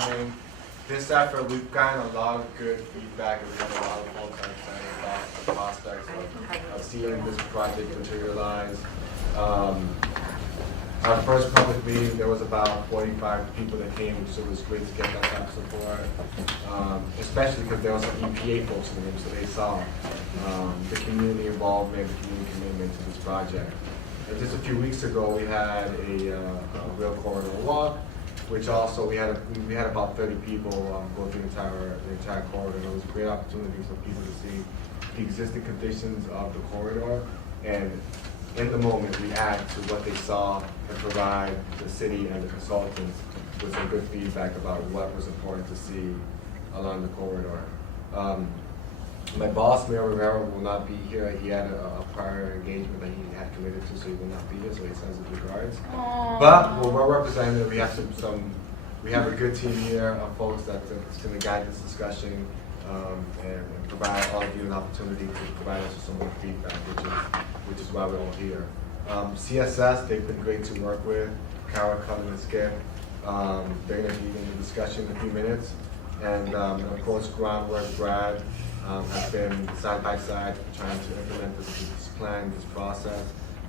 coming. This effort, we've gotten a lot of good feedback, and we have a lot of folks are excited about the prospects of seeing this project materialize. Our first public meeting, there was about 45 people that came, so it was great to get that type of support, especially because there was some EPA folks in the room, so they saw the community involvement, the community commitment to this project. And just a few weeks ago, we had a rail corridor walk, which also we had about 30 people go through the entire corridor. And it was a great opportunity for people to see the existing conditions of the corridor, and in the moment react to what they saw and provide the city and the consultants with some good feedback about what was important to see along the corridor. My boss, Mayor Rivera, will not be here. He had a prior engagement that he had committed to, so he will not be here, so he sends his regards. Aww. But we're well represented. We have we have a good team here of folks that's going to guide this discussion and provide all of you an opportunity to provide us with some more feedback, which is why we're all here. CSS, they've been great to work with. Kara, Cullen, and Skip. They're going to be in the discussion in a few minutes. And of course, Groundwork, Brad, has been side by side trying to implement this plan, this process,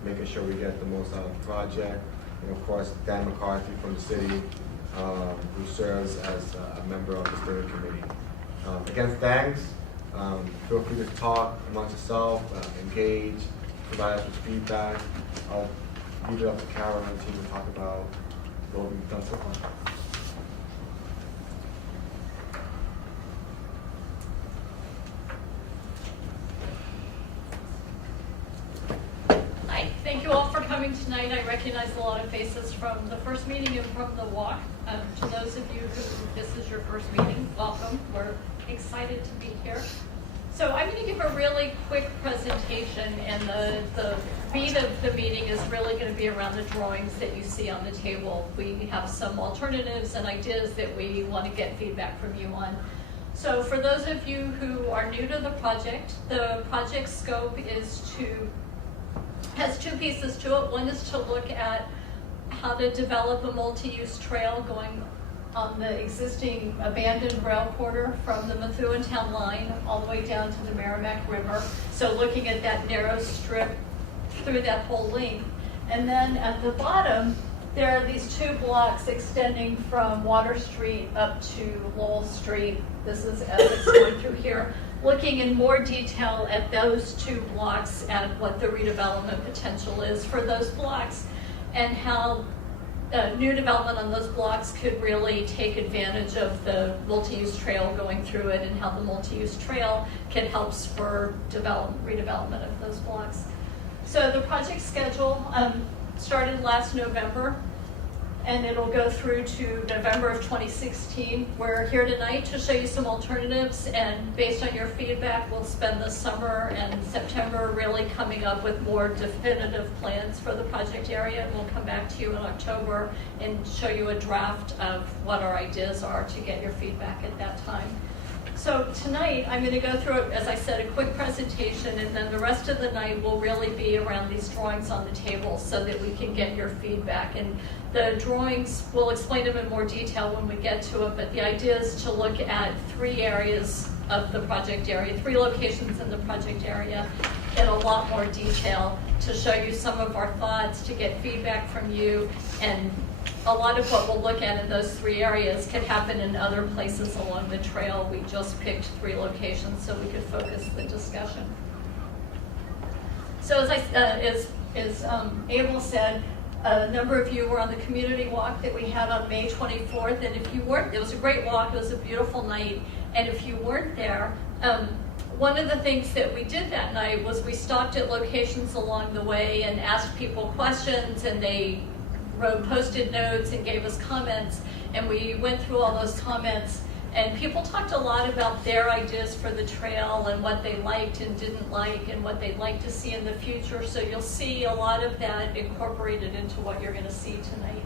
making sure we get the most out of the project. And of course, Dan McCarthy from the city, who serves as a member of the steering committee. Again, thanks. Feel free to talk amongst yourself, engage, provide us with feedback. I'll leave it up to Kara and her team to talk about what we've done so far. Hi, thank you all for coming tonight. I recognize a lot of faces from the first meeting and from the walk. To those of you who this is your first meeting, welcome. We're excited to be here. So I'm going to give a really quick presentation, and the beat of the meeting is really going to be around the drawings that you see on the table. We have some alternatives and ideas that we want to get feedback from you on. So for those of you who are new to the project scope has two pieces to it. One is to look at how to develop a multi-use trail going on the existing abandoned rail corridor from the Methuen Town line all the way down to the Merrimack River. So looking at that narrow strip through that whole length. And then at the bottom, there are these two blocks extending from Water Street up to Lowell Street. This is Essex going through here. Looking in more detail at those two blocks and what the redevelopment potential is for those blocks, and how new development on those blocks could really take advantage of the multi-use trail going through it, and how the multi-use trail can help spur redevelopment of those blocks. So the project schedule started last November, and it'll go through to November of 2016. We're here tonight to show you some alternatives, and based on your feedback, we'll spend the summer and September really coming up with more definitive plans for the project area, and we'll come back to you in October and show you a draft of what our ideas are to get your feedback at that time. So tonight, I'm going to go through, as I said, a quick presentation, and then the rest of the night will really be around these drawings on the table so that we can get your feedback. And the drawings, we'll explain them in more detail when we get to it, but the idea is to look at 3 areas of the project area, 3 locations in the project area in a lot more detail to show you some of our thoughts, to get feedback from you, and a lot of what we'll look at in those 3 areas can happen in other places along the trail. We just picked 3 locations so we could focus the discussion. So as Abel said, a number of you were on the community walk that we had on May 24th, and if you weren't, it was a great walk, it was a beautiful night, and if you weren't there, one of the things that we did that night was we stopped at locations along the way and asked people questions, and they wrote Post-it notes and gave us comments, and we went through all those comments, and people talked a lot about their ideas for the trail and what they liked and didn't like and what they'd like to see in the future. So you'll see a lot of that incorporated into what you're going to see tonight.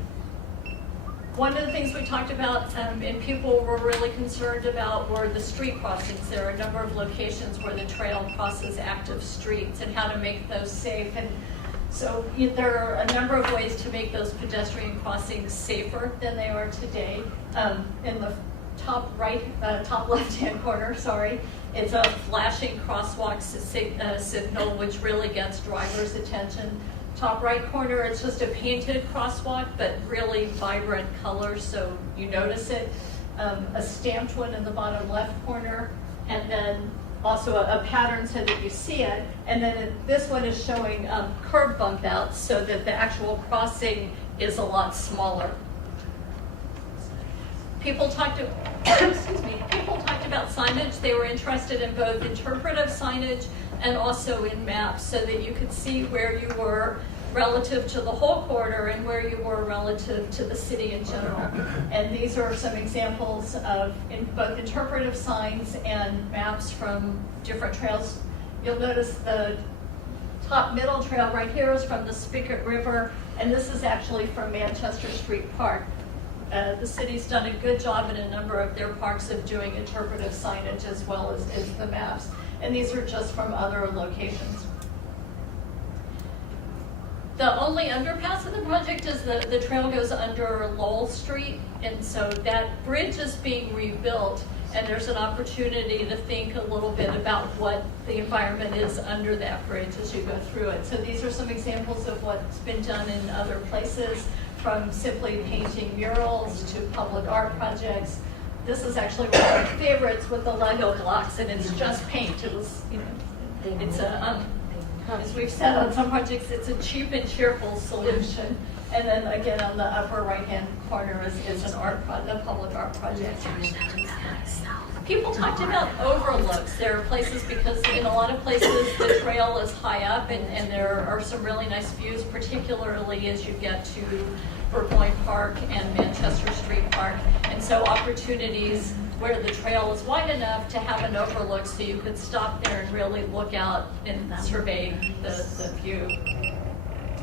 One of the things we talked about and people were really concerned about were the street crossings. There are a number of locations where the trail crosses active streets and how to make those safe. And So there are a number of ways to make those pedestrian crossings safer than they are today. In the top left-hand corner, it's a flashing crosswalk signal, which really gets drivers' attention. Top right corner, it's just a painted crosswalk, but really vibrant colors, so you notice it. A stamped one in the bottom left corner, and then also a pattern so that you see it. And then this one is showing curb bump outs so that the actual crossing is a lot smaller. People talked about signage. They were interested in both interpretive signage and also in maps so that you could see where you were relative to the whole corridor and where you were relative to the city in general. And these are some examples of both interpretive signs and maps from different trails. You'll notice the top middle trail right here is from the Spigot River, and this is actually from Manchester Street Park. The city's done a good job in a number of their parks of doing interpretive signage as well as the maps. And these are just from other locations. The only underpass of the project is the trail goes under Lowell Street, and so that bridge is being rebuilt, and there's an opportunity to think a little bit about what the environment is under that bridge as you go through it. So these are some examples of what's been done in other places, from simply painting murals to public art projects. This is actually one of my favorites with the Lego blocks, and it's just paint. It was, it's a, as we've said on some projects, it's a cheap and cheerful solution. And then again, on the upper right-hand corner is an a public art project. People talked about overlooks. There are places, because in a lot of places the trail is high up, and there are some really nice views, particularly as you get to Burgoyne Park and Manchester Street Park. And so opportunities where the trail is wide enough to have an overlook so you could stop there and really look out and survey the view.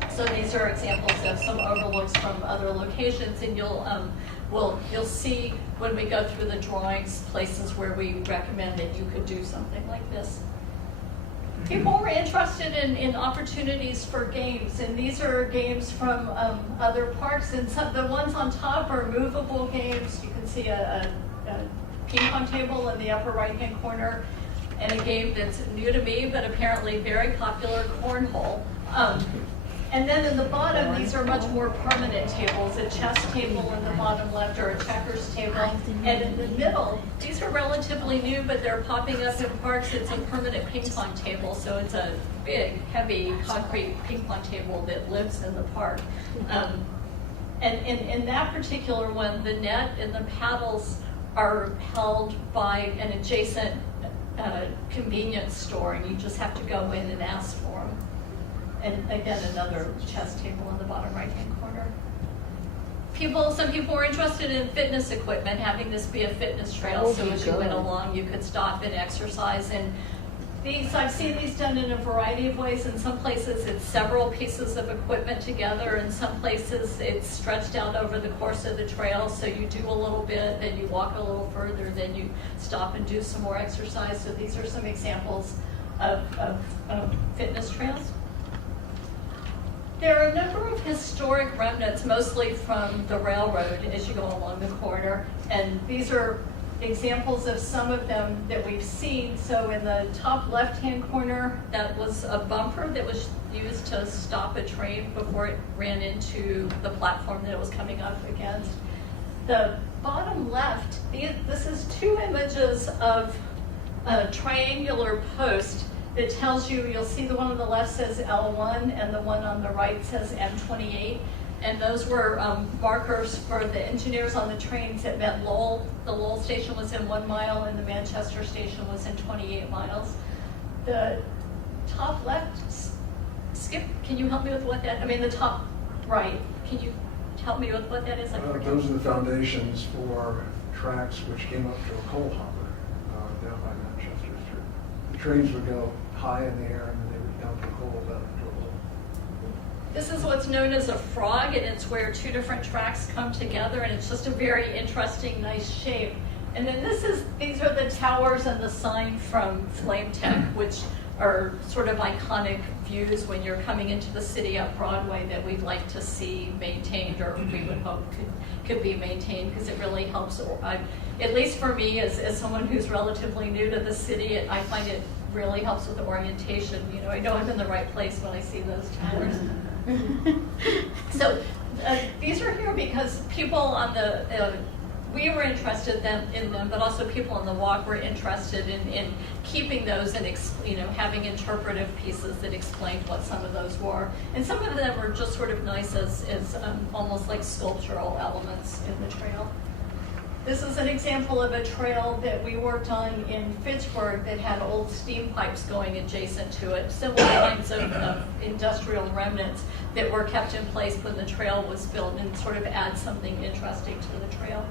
So these are examples of some overlooks from other locations, and you'll see when we go through the drawings places where we recommend that you could do something like this. People were interested in opportunities for games, and these are games from other parks, and the ones on top are movable games. You can see a ping pong table in the upper right-hand corner, and a game that's new to me, but apparently very popular, cornhole. And then in the bottom, these are much more permanent tables, a chess table in the bottom left or a checkers table. And in the middle, these are relatively new, but they're popping up in parks. It's a permanent ping pong table, so it's a big, heavy concrete ping pong table that lives in the park. And in that particular one, the net and the paddles are held by an adjacent convenience store, and you just have to go in and ask for them. And again, another chess table in the bottom right-hand corner. Some people were interested in fitness equipment, having this be a fitness trail, so as you went along, you could stop and exercise. And I've seen these done in a variety of ways. In some places, it's several pieces of equipment together. In some places, it's stretched out over the course of the trail, so you do a little bit, then you walk a little further, then you stop and do some more exercise. So these are some examples of fitness trails. There are a number of historic remnants, mostly from the railroad as you go along the corridor, and these are examples of some of them that we've seen. So in the top left-hand corner, that was a bumper that was used to stop a train before it ran into the platform that it was coming up against. The bottom left, this is two images of a triangular post that tells you, you'll see the one on the left says L1 and the one on the right says M28. And those were markers for the engineers on the trains that meant Lowell. The Lowell station was in 1 mile and the Manchester station was in 28 miles. The top left, Skip, can you help me with what that, the top right, can you help me with what that is? Those are the foundations for tracks which came up to a coal hopper down by Manchester Street. The trains would go high in the air and then they would dump the coal down into a hole. This is what's known as a frog, and it's where two different tracks come together, and it's just a very interesting, nice shape. And then these are the towers and the sign from Flame Tech, which are sort of iconic views when you're coming into the city up Broadway that we'd like to see maintained, or we would hope could be maintained, because it really helps, at least for me as someone who's relatively new to the city, I find it really helps with the orientation. You know, I know I'm in the right place when I see those towers. So these are here because people on the, we were interested in them, but also people on the walk were interested in keeping those and having interpretive pieces that explained what some of those were. And some of them are just sort of nice as almost like sculptural elements in the trail. This is an example of a trail that we worked on in Fitchburg that had old steam pipes going adjacent to it, similar kinds of industrial remnants that were kept in place when the trail was built, and sort of add something interesting to the trail.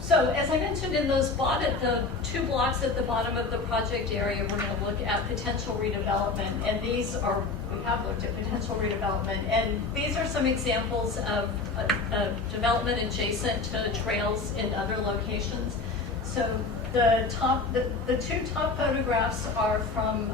So as I mentioned in the 2 blocks at the bottom of the project area, we're going to look at potential redevelopment, and we have looked at potential redevelopment, and these are some examples of development adjacent to trails in other locations. So the 2 top photographs are from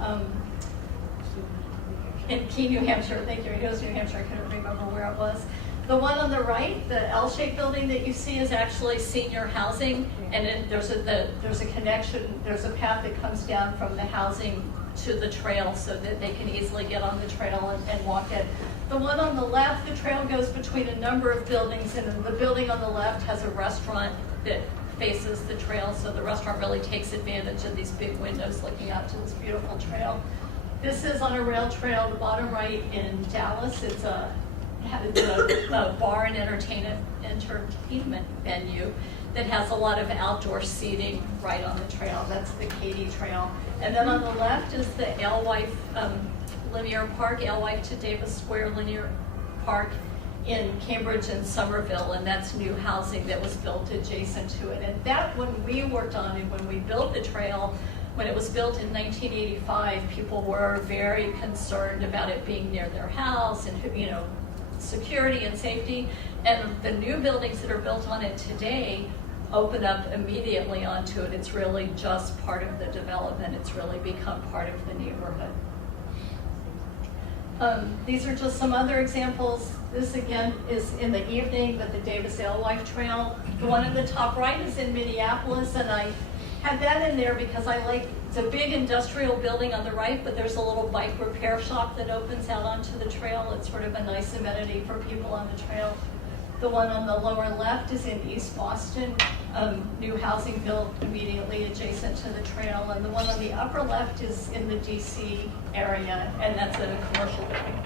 in Key, New Hampshire. Thank you. It was New Hampshire. I couldn't remember where it was. The one on the right, the L-shaped building that you see, is actually senior housing, and there's a connection, there's a path that comes down from the housing to the trail so that they can easily get on the trail and walk it. The one on the left, the trail goes between a number of buildings, and the building on the left has a restaurant that faces the trail, so the restaurant really takes advantage of these big windows looking out to this beautiful trail. This is on a rail trail, the bottom right in Dallas. It's a bar and entertainment venue that has a lot of outdoor seating right on the trail. That's the Katy Trail. And then on the left is the Alewife Linear Park, Alewife to Davis Square Linear Park in Cambridge and Somerville, and that's new housing that was built adjacent to it. And that, when we worked on it, when we built the trail, when it was built in 1985, people were very concerned about it being near their house and, security and safety. And the new buildings that are built on it today open up immediately onto it. It's really just part of the development. It's really become part of the neighborhood. These are just some other examples. This again is in the evening, but the Davis Alewife Trail. The one in the top right is in Minneapolis, and I had that in there because it's a big industrial building on the right, but there's a little bike repair shop that opens out onto the trail. It's sort of a nice amenity for people on the trail. The one on the lower left is in East Boston, new housing built immediately adjacent to the trail. And the one on the upper left is in the DC area, and that's a commercial building.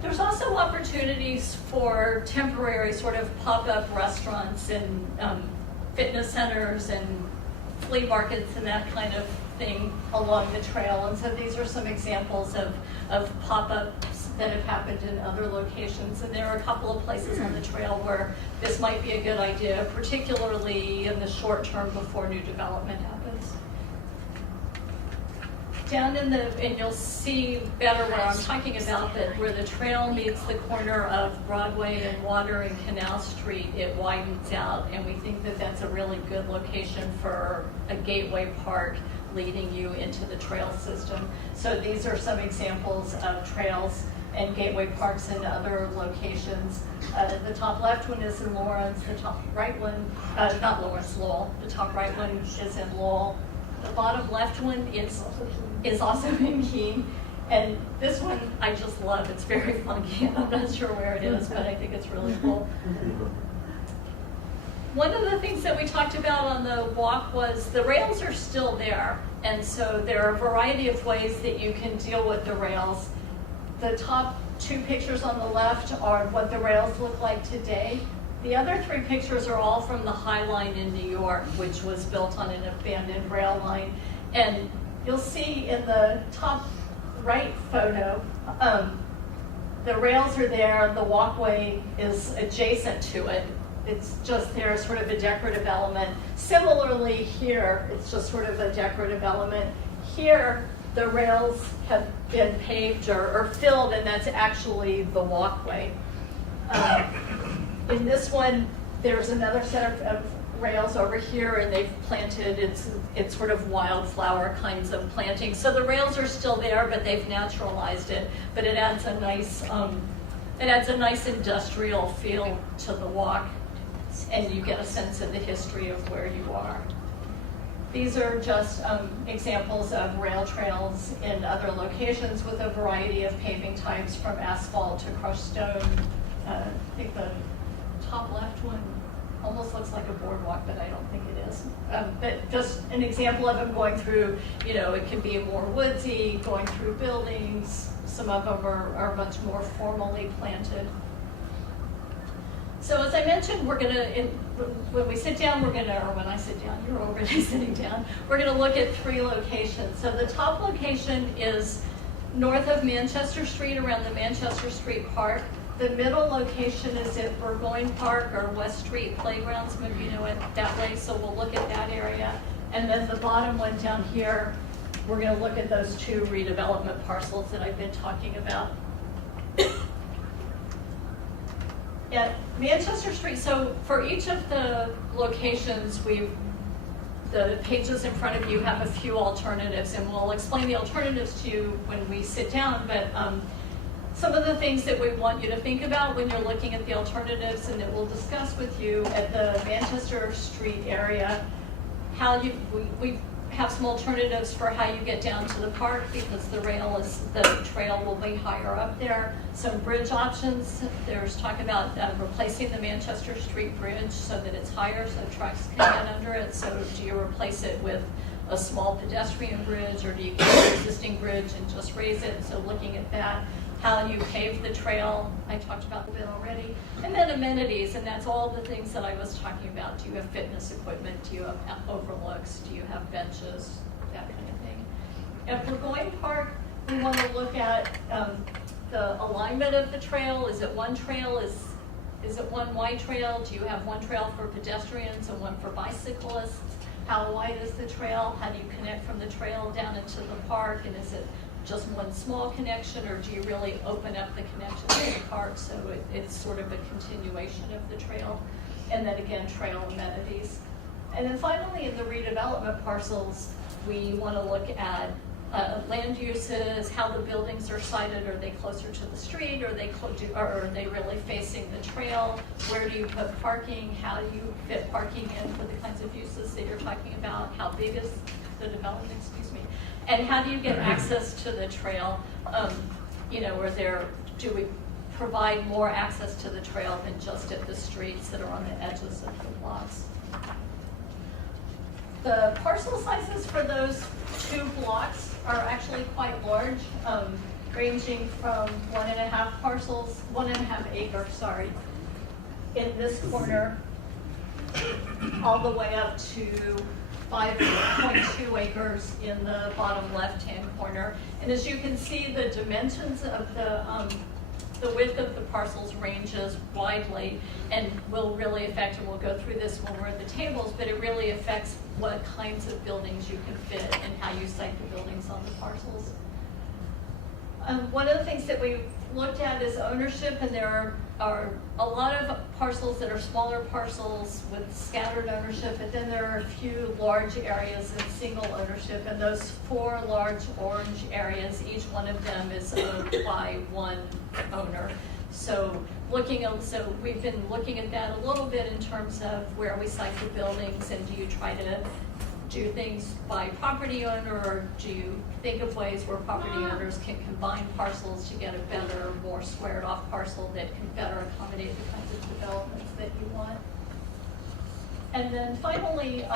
There's also opportunities for temporary sort of pop-up restaurants and fitness centers and flea markets and that kind of thing along the trail. And so these are some examples of pop-ups that have happened in other locations. And there are a couple of places on the trail where this might be a good idea, particularly in the short term before new development happens. Down and you'll see better where I'm talking about, that where the trail meets the corner of Broadway and Water and Canal Street, it widens out, and we think that that's a really good location for a gateway park leading you into the trail system. So these are some examples of trails and gateway parks in other locations. The top left one is in Lawrence, the top right one, not Lawrence, Lowell. The top right one is in Lowell. The bottom left one is also in Keene. And this one I just love. It's very funky. I'm not sure where it is, but I think it's really cool. One of the things that we talked about on the walk was the rails are still there. And so there are a variety of ways that you can deal with the rails. The top 2 pictures on the left are what the rails look like today. The other 3 pictures are all from the High Line in New York, which was built on an abandoned rail line. And you'll see in the top right photo, the rails are there, the walkway is adjacent to it. It's just there as sort of a decorative element. Similarly here, it's just sort of a decorative element. Here, the rails have been paved or filled, and that's actually the walkway. In this one, there's another set of rails over here, and they've planted, it's sort of wildflower kinds of planting. So the rails are still there, but they've naturalized it. But it adds a nice industrial feel to the walk, and you get a sense of the history of where you are. These are just examples of rail trails in other locations with a variety of paving types, from asphalt to crushed stone. I think the top left one almost looks like a boardwalk, but I don't think it is. But just an example of them going through, it can be more woodsy, going through buildings. Some of them are much more formally planted. So as I mentioned, we're gonna, when we sit down, or when I sit down, you're already sitting down, we're gonna look at 3 locations. So the top location is north of Manchester Street, around the Manchester Street Park. The middle location is at Burgoyne Park or West Street Playgrounds, maybe you know it that way, so we'll look at that area. And then the bottom one down here, we're gonna look at those 2 redevelopment parcels that I've been talking about. At Manchester Street, so for each of the locations, the pages in front of you have a few alternatives, and we'll explain the alternatives to you when we sit down, but some of the things that we want you to think about when you're looking at the alternatives, and that we'll discuss with you at the Manchester Street area, we have some alternatives for how you get down to the park, because the trail will be higher up there. Some bridge options. There's talk about replacing the Manchester Street Bridge so that it's higher, so trucks can get under it. So do you replace it with a small pedestrian bridge, or do you keep the existing bridge and just raise it? So looking at that. How you pave the trail, I talked about a bit already. And then amenities, and that's all the things that I was talking about. Do you have fitness equipment? Do you have overlooks? Do you have benches? That kind of thing. At Burgoyne Park, we want to look at the alignment of the trail. Is it one trail? Is it one wide trail? Do you have one trail for pedestrians and one for bicyclists? How wide is the trail? How do you connect from the trail down into the park? And is it just one small connection, or do you really open up the connection to the park so it's sort of a continuation of the trail? And then again, trail amenities. And then finally, in the redevelopment parcels, we want to look at land uses, how the buildings are sited. Are they closer to the street? Are they really facing the trail? Where do you put parking? How do you fit parking in for the kinds of uses that you're talking about? How big is the development, and how do you get access to the trail? Do we provide more access to the trail than just at the streets that are on the edges of the blocks? The parcel sizes for those 2 blocks are actually quite large, ranging from 1.5 acres, in this corner, all the way up to 5.2 acres in the bottom left-hand corner. And as you can see, the dimensions of the width of the parcels ranges widely, and will really affect, and we'll go through this when we're at the tables, but it really affects what kinds of buildings you can fit and how you site the buildings on the parcels. One of the things that we looked at is ownership, and there are a lot of parcels that are smaller parcels with scattered ownership, and then there are a few large areas in single ownership, and those 4 large orange areas, each one of them is owned by one owner. So we've been looking at that a little bit in terms of where we site the buildings, and do you try to do things by property owner, or do you think of ways where property owners can combine parcels to get a better, more squared off parcel that can better accommodate the kinds of developments that you want? And then finally,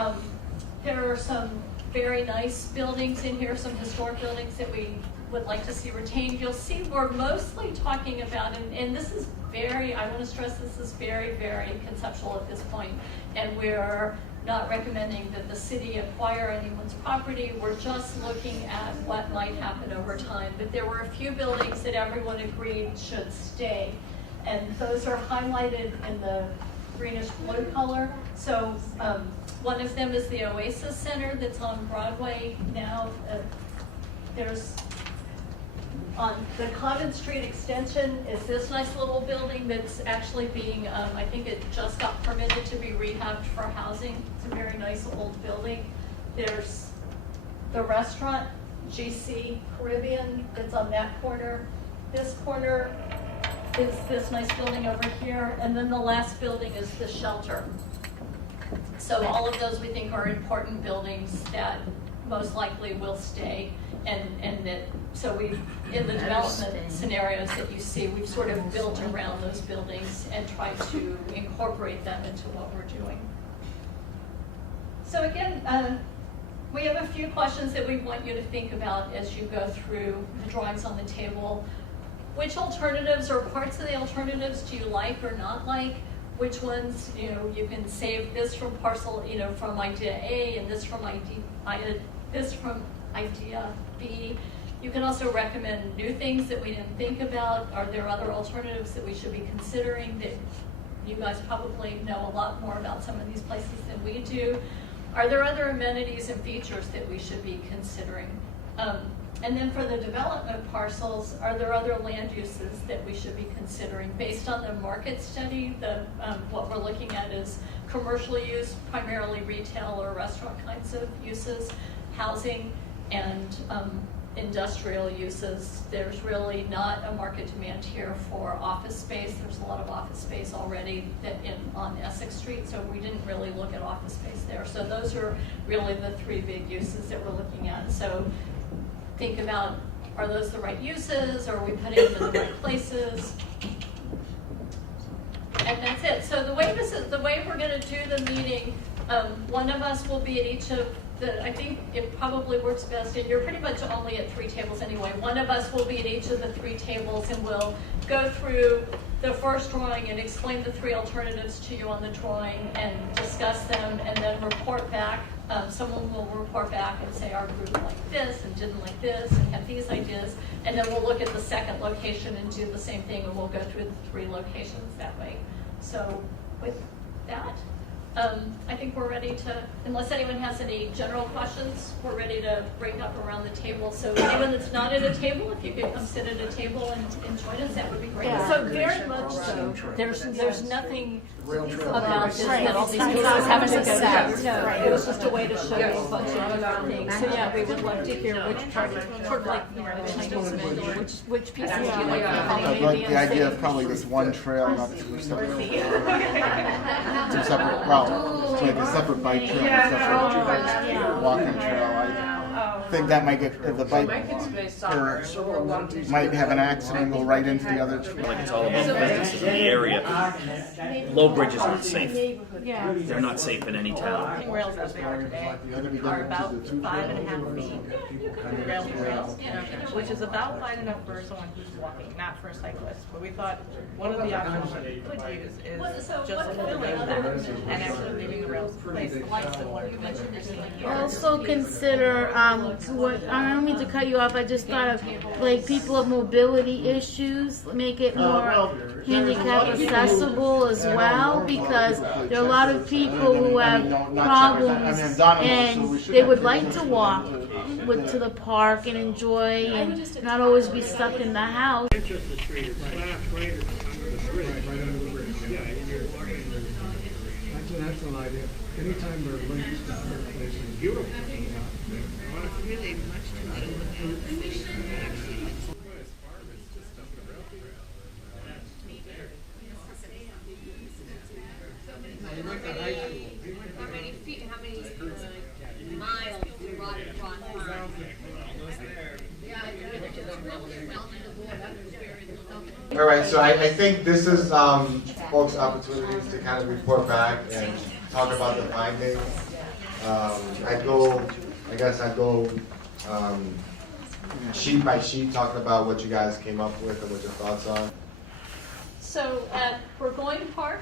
there are some very nice buildings in here, some historic buildings that we would like to see retained. You'll see we're mostly talking about, and this is I want to stress this is very, very conceptual at this point, and we're not recommending that the city acquire anyone's property. We're just looking at what might happen over time. But there were a few buildings that everyone agreed should stay, and those are highlighted in the greenish blue color. So one of them is the Oasis Center that's on Broadway now. There's on the Common Street extension is this nice little building that's actually being, I think it just got permitted to be rehabbed for housing. It's a very nice old building. There's the restaurant, GC Caribbean, that's on that corner. This corner is this nice building over here, and then the last building is the shelter. So all of those we think are important buildings that most likely will stay, and that, so we've, in the development scenarios that you see, we've sort of built around those buildings and tried to incorporate them into what we're doing. So again, we have a few questions that we want you to think about as you go through the drawings on the table. Which alternatives or parts of the alternatives do you like or not like? Which ones, you can save this from parcel, from idea A, and this from idea B. You can also recommend new things that we didn't think about. Are there other alternatives that we should be considering that you guys probably know a lot more about some of these places than we do? Are there other amenities and features that we should be considering? And then for the development parcels, are there other land uses that we should be considering? Based on the market study, what we're looking at is commercial use, primarily retail or restaurant kinds of uses, housing, and industrial uses. There's really not a market demand here for office space. There's a lot of office space already on Essex Street, so we didn't really look at office space there. So those are really the three big uses that we're looking at. So think about, are those the right uses? Are we putting them in the right places? And that's it. So the way we're going to do the meeting, one of us will be at each of I think it probably works best, and you're pretty much only at 3 tables anyway. One of us will be at each of the 3 tables, and we'll go through the first drawing and explain the 3 alternatives to you on the drawing and discuss them, and then report back. Someone will report back and say our group liked this and didn't like this and have these ideas, and then we'll look at the second location and do the same thing, and we'll go through the 3 locations that way. So with that, I think we're ready to, unless anyone has any general questions, we're ready to break up around the table. So anyone that's not at a table, if you could come sit at a table and join us, that would be great. Yeah. So very much so, there's nothing about this Right. that all these people It's haven't not to necessary. No, Right. it was just a way to show you a bunch of different things. So yeah, we would love to hear which part, sort of like, the Chinese menu, which pieces do you like? I like the idea of probably this one trail, not 2 separate, 2 separate, well, it's like a separate bike trail, a separate walking trail. I think that might get, the bike might have an accident and go right into the other trail. Like it's all about businesses in the area. Low bridges aren't safe. Yeah. They're not safe in any town. Rails as they are today are about 5.5 feet. Rails, which is about wide enough for someone who's walking, not for a cyclist. But we thought one of the options that we could use is just filling that and actually leaving the rails in place, like similar to what you're seeing here. Also consider, I don't mean to cut you off, I just thought of like people with mobility issues, make it more handicap accessible as well, because there are a lot of people who have problems and they would like to walk to the park and enjoy and not always be stuck in the house. That's an excellent idea. Anytime there are links to other places. Beautiful. Really much how many miles to ride across farm? All right, so I think this is folks' opportunities to kind of report back and talk about the findings. I'd go sheet by sheet, talking about what you guys came up with and what your thoughts are. So at Burgoyne Park,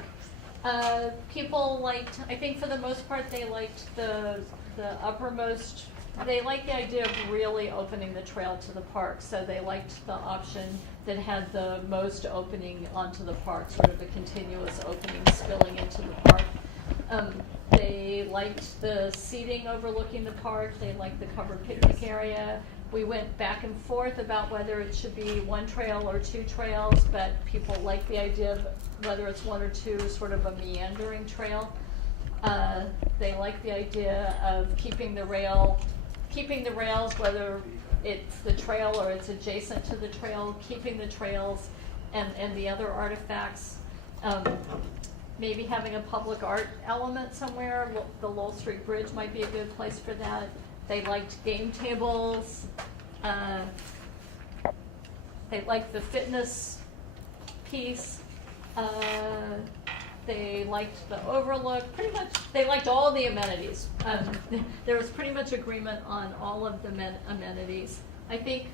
people liked, I think for the most part, they liked the uppermost, they liked the idea of really opening the trail to the park. So they liked the option that had the most opening onto the park, sort of a continuous opening spilling into the park. They liked the seating overlooking the park. They liked the covered picnic area. We went back and forth about whether it should be one trail or two trails, but people like the idea of whether it's one or two, sort of a meandering trail. They like the idea of keeping the rails, whether it's the trail or it's adjacent to the trail, keeping the trails and the other artifacts. Maybe having a public art element somewhere. The Lowell Street Bridge might be a good place for that. They liked game tables. They liked the fitness piece. They liked the overlook. Pretty much, they liked all the amenities. There was pretty much agreement on all of the amenities. I think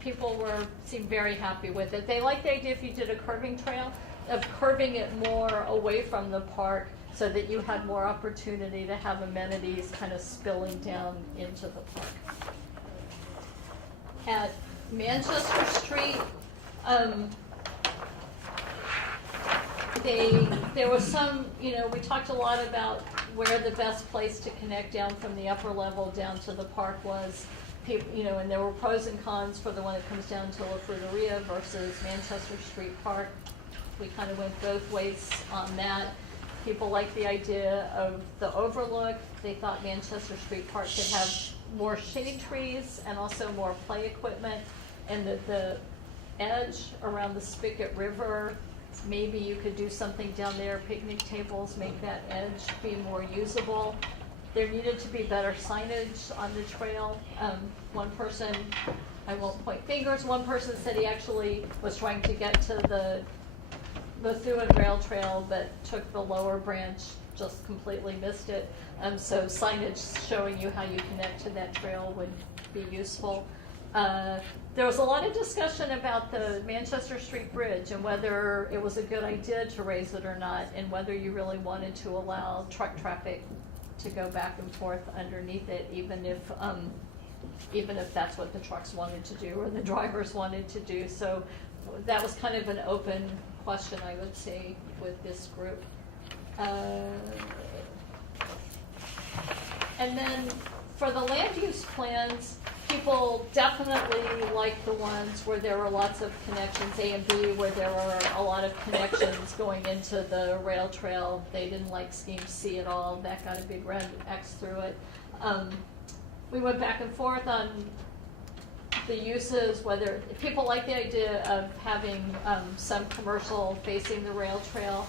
people seemed very happy with it. They liked the idea if you did a curving trail, of curving it more away from the park so that you had more opportunity to have amenities kind of spilling down into the park. At Manchester Street, there was some, we talked a lot about where the best place to connect down from the upper level down to the park was. And there were pros and cons for the one that comes down to La Fruteria versus Manchester Street Park. We kind of went both ways on that. People liked the idea of the overlook. They thought Manchester Street Park could have more shade trees and also more play equipment, and that the edge around the Spigot River, maybe you could do something down there, picnic tables, make that edge be more usable. There needed to be better signage on the trail. One person, I won't point fingers, one person said he actually was trying to get to the Methuen Rail Trail but took the lower branch, just completely missed it. So signage showing you how you connect to that trail would be useful. There was a lot of discussion about the Manchester Street Bridge and whether it was a good idea to raise it or not, and whether you really wanted to allow truck traffic to go back and forth underneath it, even if that's what the trucks wanted to do or the drivers wanted to do. So that was kind of an open question, I would say, with this group. And then for the land use plans, people definitely like the ones where there were lots of connections, A and B, where there were a lot of connections going into the rail trail. They didn't like scheme C at all. That got a big red X through it. We went back and forth on the uses, whether people like the idea of having some commercial facing the rail trail.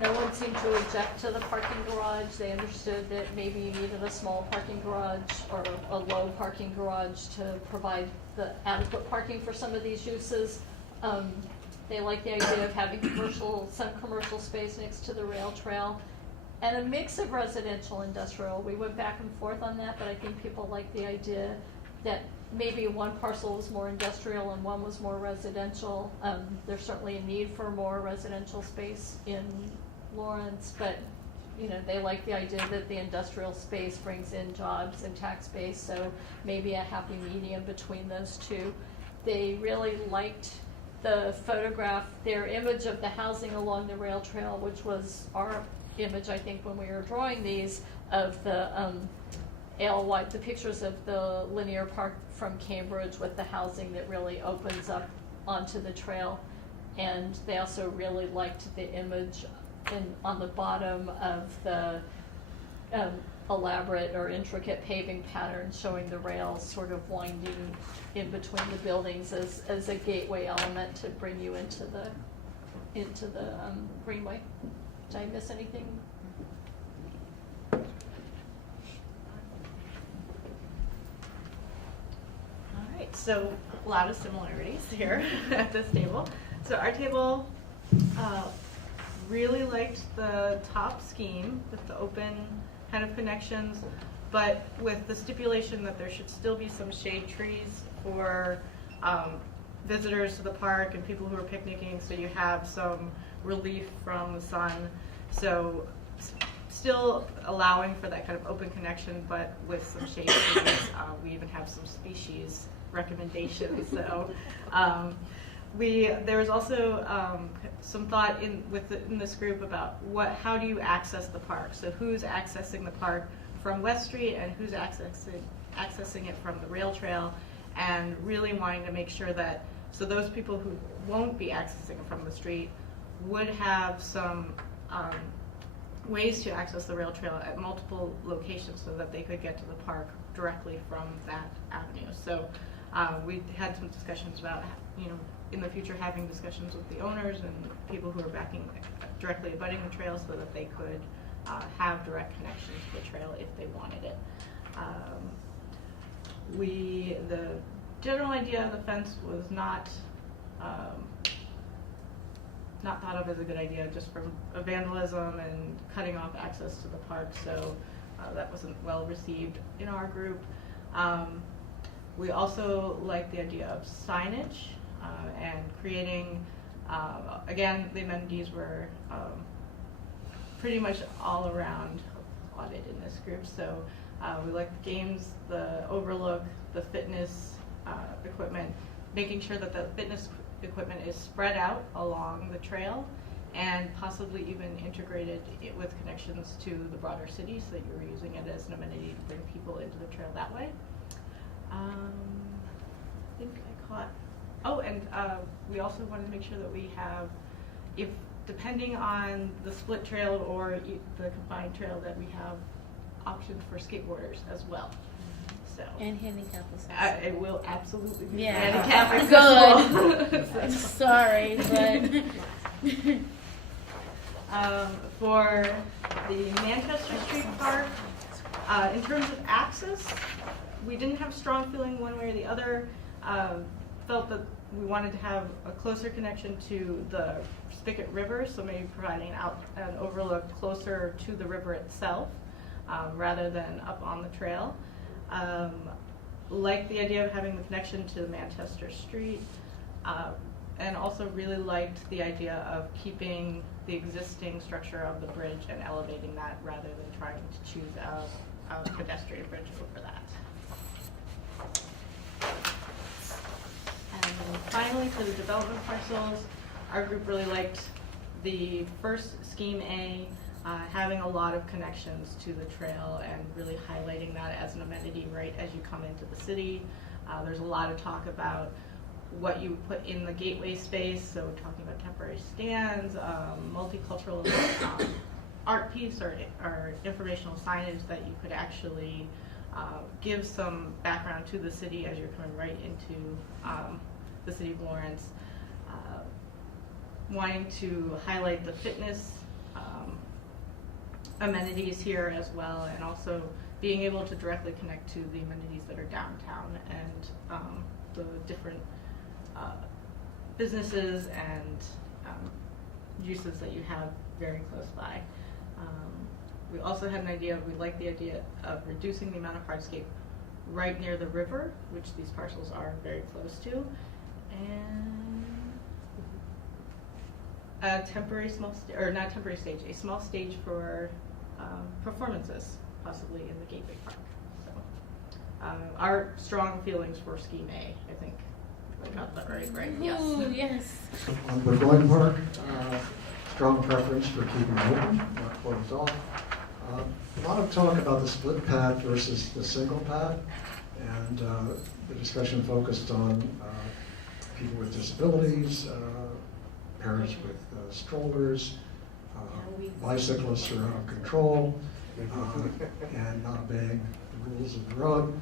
No one seemed to object to the parking garage. They understood that maybe you needed a small parking garage or a low parking garage to provide the adequate parking for some of these uses. They like the idea of having some commercial space next to the rail trail, and a mix of residential industrial. We went back and forth on that, but I think people like the idea that maybe one parcel was more industrial and one was more residential. There's certainly a need for more residential space in Lawrence, but they like the idea that the industrial space brings in jobs and tax base, so maybe a happy medium between those two. They really liked the photograph, their image of the housing along the rail trail, which was our image, I think, when we were drawing these, of the the pictures of the linear park from Cambridge with the housing that really opens up onto the trail. And they also really liked the image on the bottom of the elaborate or intricate paving pattern showing the rails sort of winding in between the buildings as a gateway element to bring you into the greenway. Did I miss anything? So a lot of similarities here at this table. So our table really liked the top scheme with the open kind of connections, but with the stipulation that there should still be some shade trees for visitors to the park and people who are picnicking, so you have some relief from the sun. So still allowing for that kind of open connection, but with some shade trees. We even have some species recommendations. So There was also some thought in this group about how do you access the park? So who's accessing the park from West Street and who's accessing it from the rail trail, and really wanting to make sure that those people who won't be accessing it from the street would have some ways to access the rail trail at multiple locations so that they could get to the park directly from that avenue. So we had some discussions about, in the future having discussions with the owners and people who are directly abutting the trail so that they could have direct connections to the trail if they wanted it. The general idea of the fence was not thought of as a good idea, just from vandalism and cutting off access to the park, so that wasn't well received in our group. We also like the idea of signage and creating, again, the amenities were pretty much all around applauded in this group, so we like the games, the overlook, the fitness equipment, making sure that the fitness equipment is spread out along the trail and possibly even integrated with connections to the broader city so that you're using it as an amenity to bring people into the trail that way. I think I caught, and we also wanted to make sure that we have, depending on the split trail or the combined trail, that we have options for skateboarders as well. So. And handicap accessible. It will absolutely be handicap accessible. Good. Sorry, but for the Manchester Street Park, in terms of access, we didn't have a strong feeling one way or the other. Felt that we wanted to have a closer connection to the Spigot River, so maybe providing an overlook closer to the river itself rather than up on the trail. Liked the idea of having the connection to Manchester Street, and also really liked the idea of keeping the existing structure of the bridge and elevating that rather than trying to choose a pedestrian bridge over that. And then finally, for the development parcels, our group really liked the first Scheme A, having a lot of connections to the trail and really highlighting that as an amenity right as you come into the city. There's a lot of talk about what you put in the gateway space, so we're talking about temporary stands, multicultural art piece or informational signage that you could actually give some background to the city as you're coming right into the city of Lawrence. Wanting to highlight the fitness amenities here as well, and also being able to directly connect to the amenities that are downtown and the different businesses and uses that you have very close by. We also had an idea, we like the idea of reducing the amount of hardscape right near the river, which these parcels are very close to, and a temporary small stage, or not temporary stage, a small stage for performances, possibly in the Gateway Park. So, our strong feelings for Scheme A, I think. I got that right? Yes. Ooh, yes. On Burgoyne Park, strong preference for keeping it open, not closed off. A lot of talk about the split pad versus the single pad, and the discussion focused on people with disabilities, parents with strollers, bicyclists who are out of control, and not obeying the rules of the road,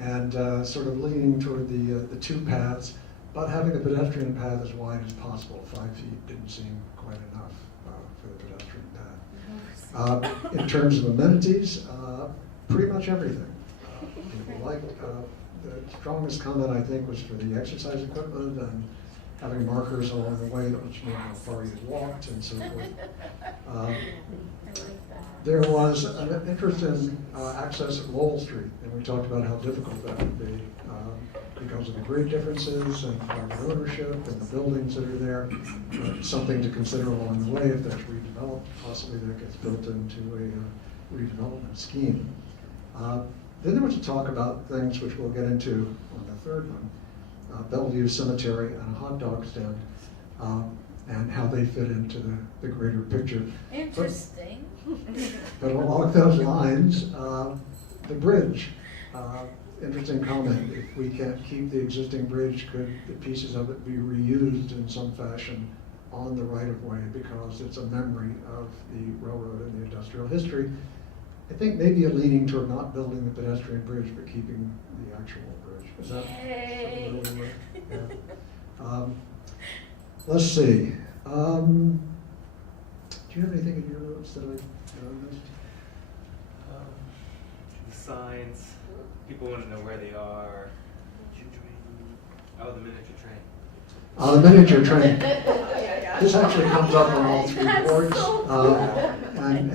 and sort of leaning toward the two paths, but having the pedestrian path as wide as possible. 5 feet didn't seem quite enough for the pedestrian path. In terms of amenities, pretty much everything. People liked, the strongest comment I think was for the exercise equipment and having markers along the way that which knew how far you'd walked and so forth. There was an interest in access at Lowell Street, and we talked about how difficult that would be because of the grade differences and private ownership and the buildings that are there. Something to consider along the way if that's redeveloped. Possibly that gets built into a redevelopment scheme. Then there was a talk about things which we'll get into on the third one. Bellevue Cemetery and a hot dog stand, and how they fit into the greater picture. Interesting. But along those lines, the bridge, interesting comment. If we can't keep the existing bridge, could the pieces of it be reused in some fashion on the right-of-way, because it's a memory of the railroad and the industrial history? I think maybe a leaning toward not building the pedestrian bridge, but keeping the actual bridge. Is that Yay. something really work? Yeah. Let's see. Do you have anything in your notes that I missed? The signs, people want to know where they are. Oh, the miniature train. The miniature train. This actually comes up on all three boards, and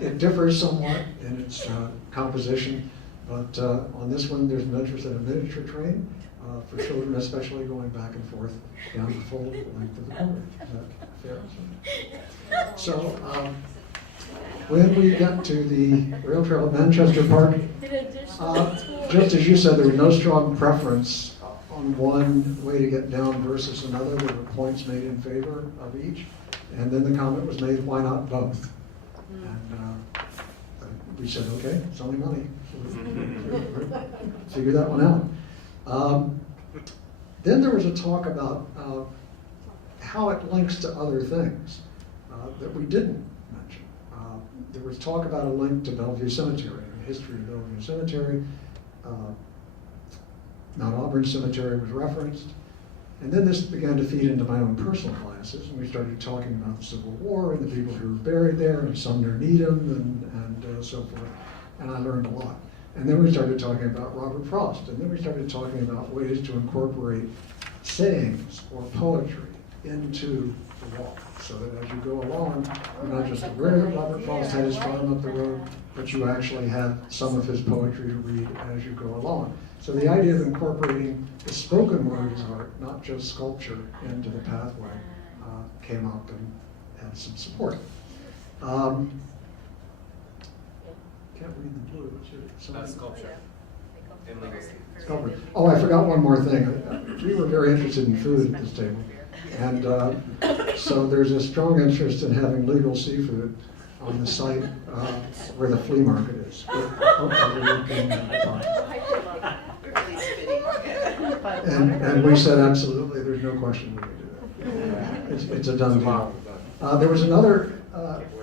it differs somewhat in its composition. But on this one, there's an interest in a miniature train for children, especially going back and forth down the full length of the corridor. Is that fair? So when we get to the rail trail at Manchester Park, just as you said, there was no strong preference on one way to get down versus another. There were points made in favor of each, and then the comment was made, why not both? And we said, okay, it's only money. Figure that one out. Then there was a talk about how it links to other things that we didn't mention. There was talk about a link to Bellevue Cemetery, the history of Bellevue Cemetery. Mount Auburn Cemetery was referenced. And then this began to feed into my own personal classes, and we started talking about the Civil War and the people who were buried there, and Sumner Needham, and so forth. And I learned a lot. And then we started talking about Robert Frost, and then we started talking about ways to incorporate sayings or poetry into the walk, so that as you go along, you're not just aware that Robert Frost had his farm up the road, but you actually have some of his poetry to read as you go along. So the idea of incorporating the spoken word art, not just sculpture, into the pathway came up and had some support. Can't read the blue. Sculpture. And legacy. Sculpture. Oh, I forgot one more thing. We were very interested in food at this table. And so there's a strong interest in having legal seafood on the site where the flea market is. And we said, absolutely, there's no question we can do that. It's a done deal. There was another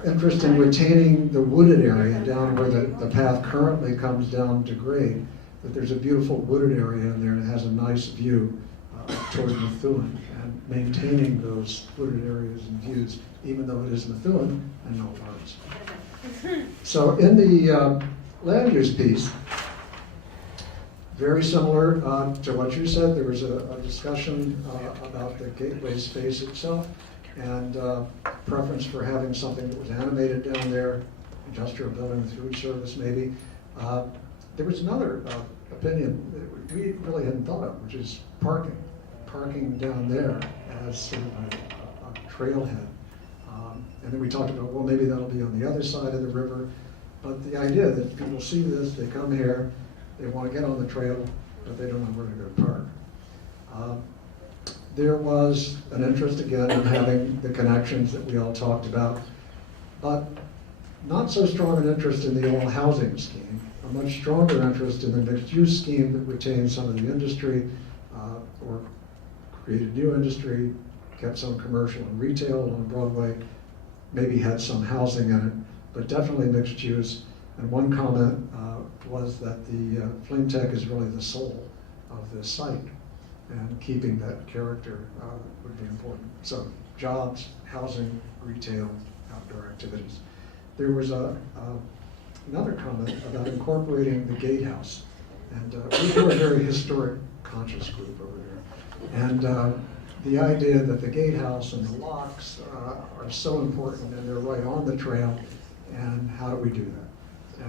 interest in retaining the wooded area down where the path currently comes down to grade, that there's a beautiful wooded area in there and it has a nice view toward Methuen, and maintaining those wooded areas and views, even though it is Methuen and no farms. So in the land use piece, very similar to what you said, there was a discussion about the gateway space itself, and preference for having something that was animated down there, industrial building with food service maybe. There was another opinion that we really hadn't thought of, which is parking. Parking down there as sort of a trailhead. And then we talked about, well, maybe that'll be on the other side of the river. But the idea that people see this, they come here, they want to get on the trail, but they don't know where to go to park. There was an interest again in having the connections that we all talked about, but not so strong an interest in the old housing scheme, a much stronger interest in the mixed-use scheme that retained some of the industry or created new industry, kept some commercial and retail on Broadway, maybe had some housing in it, but definitely mixed use. And one comment was that the Flame Tech is really the soul of this site, and keeping that character would be important. So jobs, housing, retail, outdoor activities. There was another comment about incorporating the gatehouse. And we were a very historic conscious group over there. And the idea that the gatehouse and the locks are so important, and they're right on the trail, and how do we do that?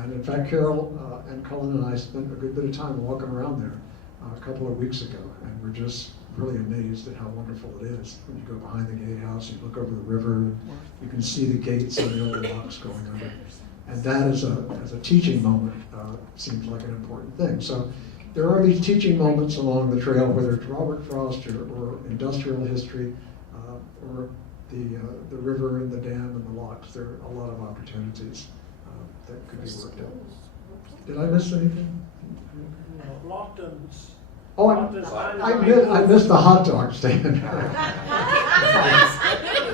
And in fact, Carol and Cullen and I spent a good bit of time walking around there a couple of weeks ago, and we're just really amazed at how wonderful it is. When you go behind the gatehouse, you look over the river, you can see the gates and the old locks going under. And that as a teaching moment seems like an important thing. So there are these teaching moments along the trail, whether it's Robert Frost or industrial history, or the river and the dam and the locks. There are a lot of opportunities that could be worked out. Did I miss anything? Lofton's. Oh, I missed the hot dog stand.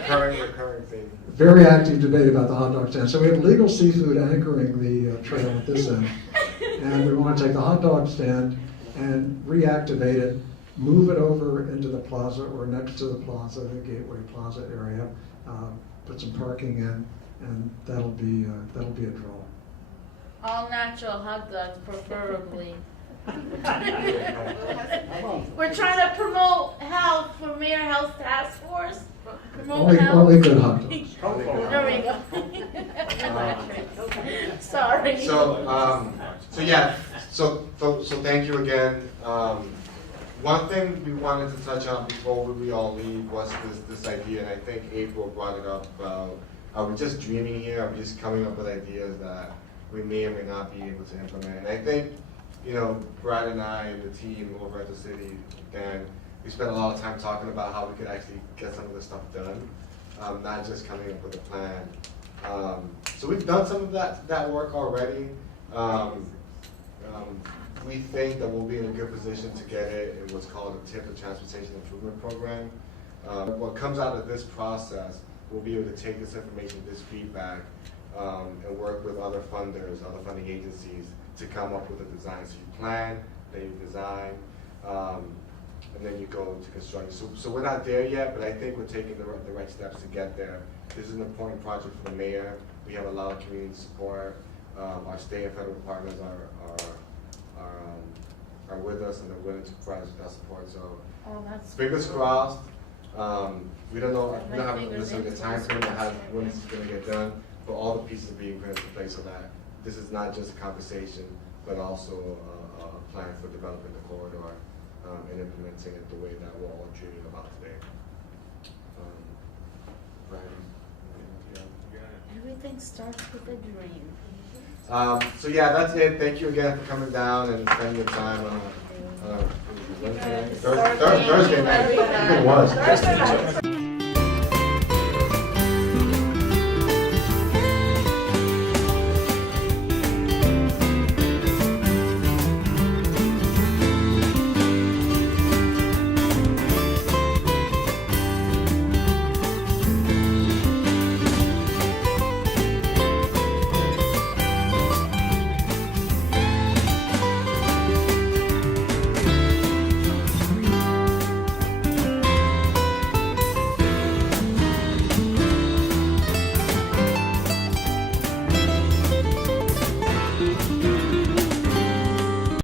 Recurring thing. Very active debate about the hot dog stand. So we have legal seafood anchoring the trail at this end. And we want to take the hot dog stand and reactivate it, move it over into the plaza or next to the plaza, the Gateway Plaza area, put some parking in, and that'll be a draw. All natural hot dogs, preferably. We're trying to promote health for Mayor Health Task Force. Promote health. Only good hot dogs. There we go. Sorry. So thank you again. One thing we wanted to touch on before we all leave was this idea, and I think April brought it up about, are we just dreaming here? Are we just coming up with ideas that we may or may not be able to implement? And I think, Brad and I and the team over at the city, Dan, we spent a lot of time talking about how we could actually get some of this stuff done, not just coming up with a plan. So we've done some of that work already. We think that we'll be in a good position to get it in what's called a TIP, the Transportation Improvement Program. What comes out of this process, we'll be able to take this information, this feedback, and work with other funders, other funding agencies to come up with a design. So you plan, then you design, and then you go to construction. So we're not there yet, but I think we're taking the right steps to get there. This is an important project for the mayor. We have a lot of community support. Our state and federal partners are with us and they're willing to provide us with that support. So fingers crossed. We don't have necessarily the time frame of when this is going to get done, but all the pieces are being put into place so that this is not just a conversation, but also a plan for developing the corridor and implementing it the way that we're all dreaming about today. Everything starts with a dream. So yeah, that's it. Thank you again for coming down and spending your time on Thursday night. It was.